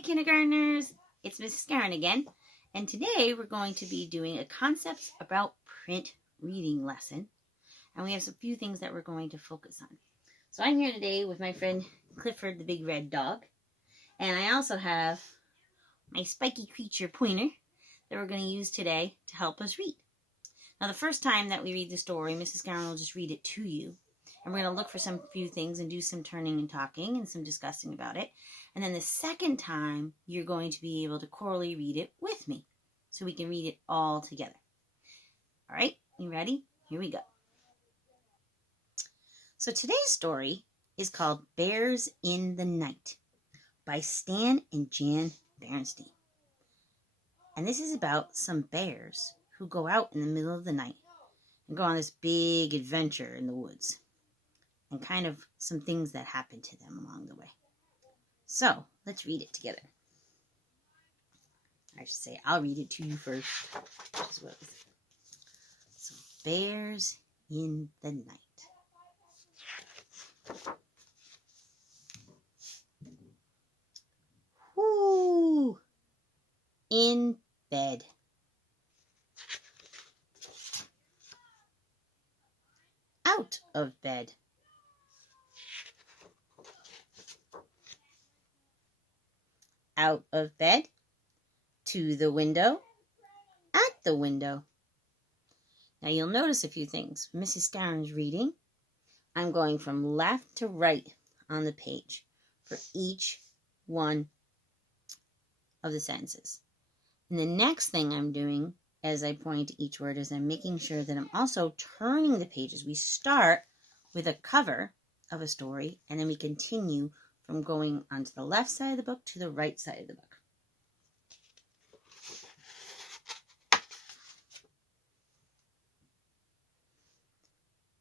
Hi, kindergartners. It's Mrs. Skowron again, and today we're going to be doing a concepts about print reading lesson, and we have a few things that we're going to focus on. So I'm here today with my friend Clifford the big red dog, and I also have my spiky creature Pointer that we're going to use today to help us read. Now, the first time that we read the story, Mrs. Skowron will just read it to you. And we're going to look for some few things and do some turning and talking and some discussing about it. And then the second time, you're going to be able to chorally read it with me. So we can read it all together. All right, you ready? Here we go. So today's story is called Bears in the Night by Stan and Jan Berenstain. And this is about some bears who go out in the middle of the night and go on this big adventure in the woods. And kind of some things that happen to them along the way. So, let's read it together. I should say, I'll read it to you first. So, Bears in the Night. Whoo! In bed. Out of bed. Out of bed, to the window, at the window. Now you'll notice a few things. Mrs. Skowron's reading. I'm going from left to right on the page for each one of the sentences. And the next thing I'm doing as I point to each word is I'm making sure that I'm also turning the pages. We start with a cover of a story and then we continue from going onto the left side of the book to the right side of the book.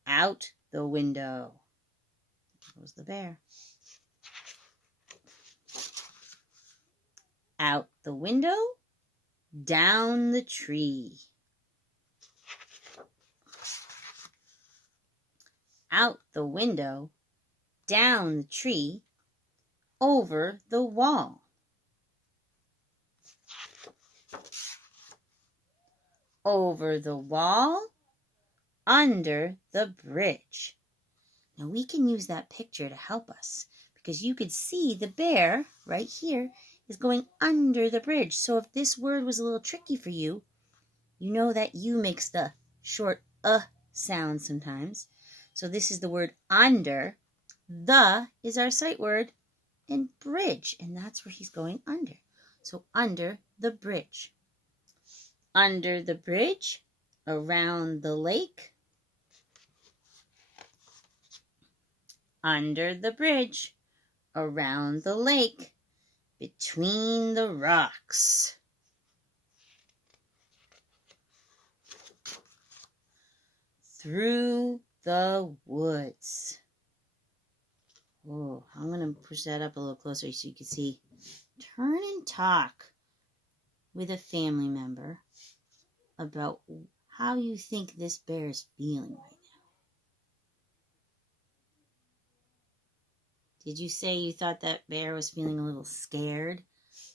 Out the window. There goes the bear. Out the window, down the tree. Out the window, down the tree, over the wall. Over the wall, under the bridge. Now we can use that picture to help us because you could see the bear right here is going under the bridge. So if this word was a little tricky for you, you know that U makes the short sound sometimes. So this is the word under. The is our sight word. And bridge, and that's where he's going under. So under the bridge. Under the bridge, around the lake. Under the bridge, around the lake, between the rocks. Through the woods. Oh, I'm going to push that up a little closer so you can see. Turn and talk with a family member about how you think this bear is feeling right now. Did you say you thought that bear was feeling a little scared?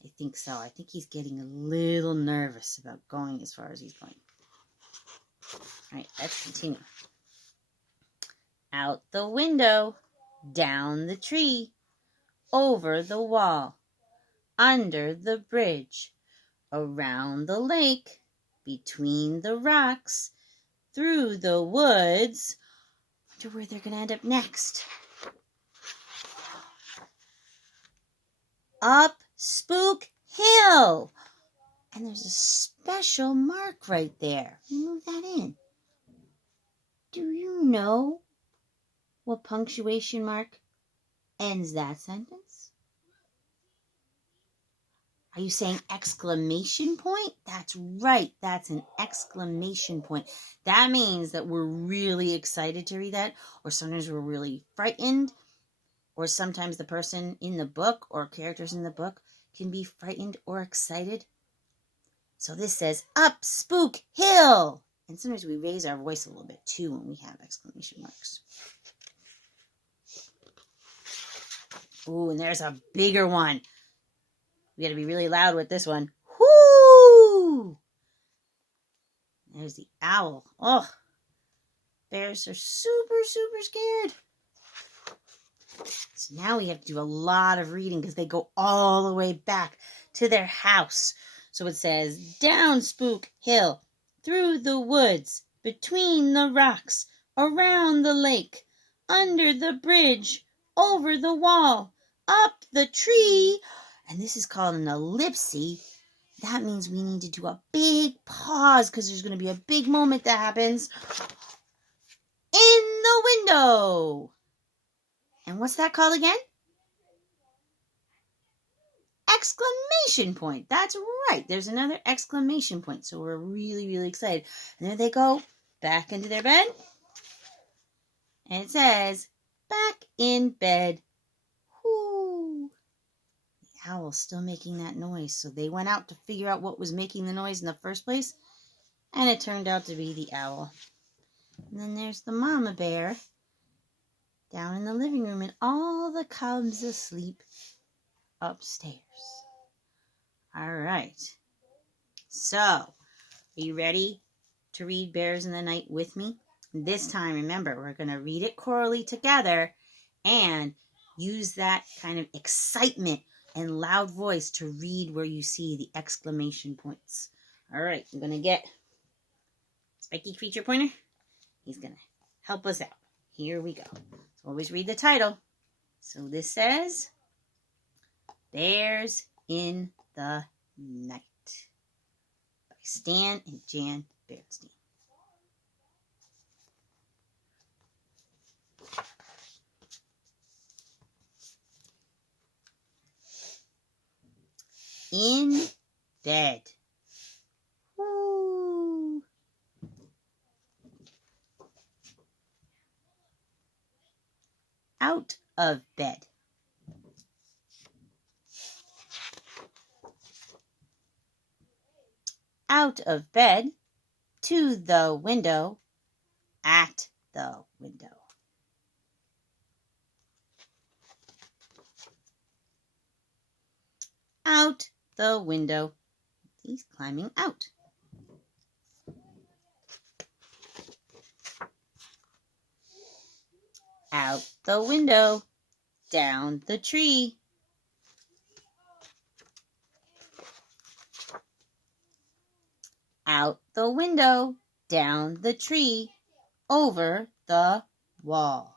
I think so. I think he's getting a little nervous about going as far as he's going. All right, let's continue. Out the window. Down the tree, over the wall, under the bridge, around the lake, between the rocks, through the woods. I wonder where they're going to end up next. Up Spook Hill. And there's a special mark right there. Move that in. Do you know what punctuation mark ends that sentence? Are you saying exclamation point? That's right. That's an exclamation point. That means that we're really excited to read that, or sometimes we're really frightened, or sometimes the person in the book or characters in the book can be frightened or excited. So this says, Up Spook Hill. And sometimes we raise our voice a little bit too when we have exclamation marks. Ooh, and there's a bigger one. We got to be really loud with this one. Whoo! There's the owl. Oh, bears are super, super scared. So now we have to do a lot of reading because they go all the way back to their house. So it says, down Spook Hill, through the woods, between the rocks, around the lake, under the bridge, over the wall, up the tree. And this is called an ellipse. That means we need to do a big pause because there's going to be a big moment that happens in the window. And what's that called again? Exclamation point. That's right. There's another exclamation point. So we're really, really excited. And there they go back into their bed. And it says, back in bed. Whoo. The owl's still making that noise. So they went out to figure out what was making the noise in the first place. And it turned out to be the owl. And then there's the mama bear down in the living room. And all the cubs asleep upstairs. All right. So, are you ready to read Bears in the Night with me? This time, remember, we're going to read it chorally together and use that kind of excitement and loud voice to read where you see the exclamation points. All right, I'm going to get Spiky Creature Pointer. He's going to help us out. Here we go. So always read the title. So this says, Bears in the Night by Stan and Jan Berenstain. In bed. Woo. Out of bed. Out of bed, to the window, at the window. Out the window. He's climbing out. Out the window, down the tree. Out the window, down the tree, over the wall.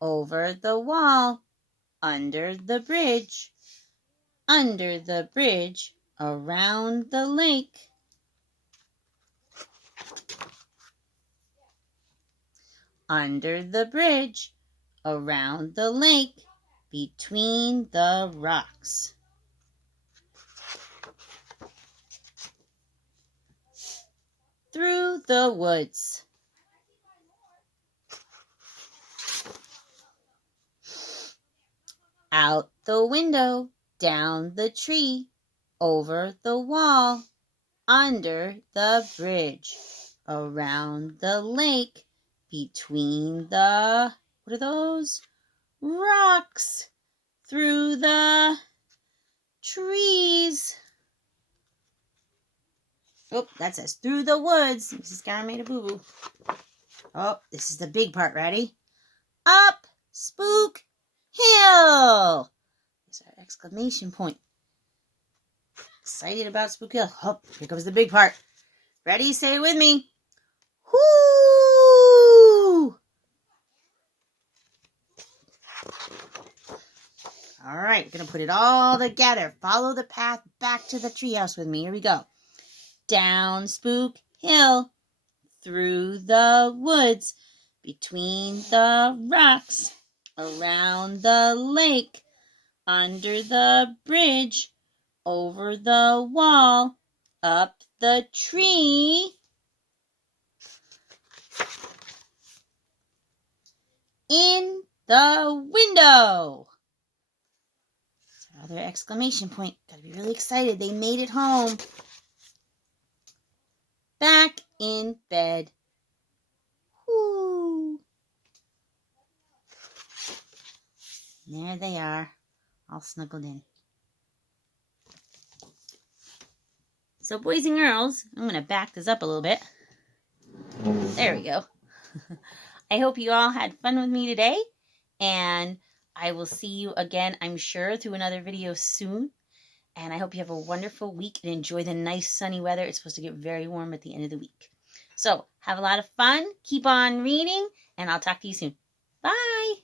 Over the wall, under the bridge, around the lake. Under the bridge, around the lake, between the rocks. Through the woods. Out the window, down the tree, over the wall, under the bridge, around the lake, between the, what are those? Rocks, through the trees. Oh, that says through the woods. Mrs. Skowron made a boo-boo. Oh, this is the big part. Ready? Up Spook Hill. There's our exclamation point. Excited about Spook Hill. Oh, here comes the big part. Ready? Say it with me. Whoo! All right, we're going to put it all together. Follow the path back to the treehouse with me. Here we go. Down Spook Hill, through the woods, between the rocks, around the lake, under the bridge, over the wall, up the tree, in the window. Another exclamation point. Gotta be really excited. They made it home. Back in bed. Whoo. There they are, all snuggled in. So boys and girls, I'm going to back this up a little bit. There we go. I hope you all had fun with me today, and I will see you again, I'm sure, through another video soon. And I hope you have a wonderful week and enjoy the nice sunny weather. It's supposed to get very warm at the end of the week. So have a lot of fun, keep on reading, and I'll talk to you soon. Bye!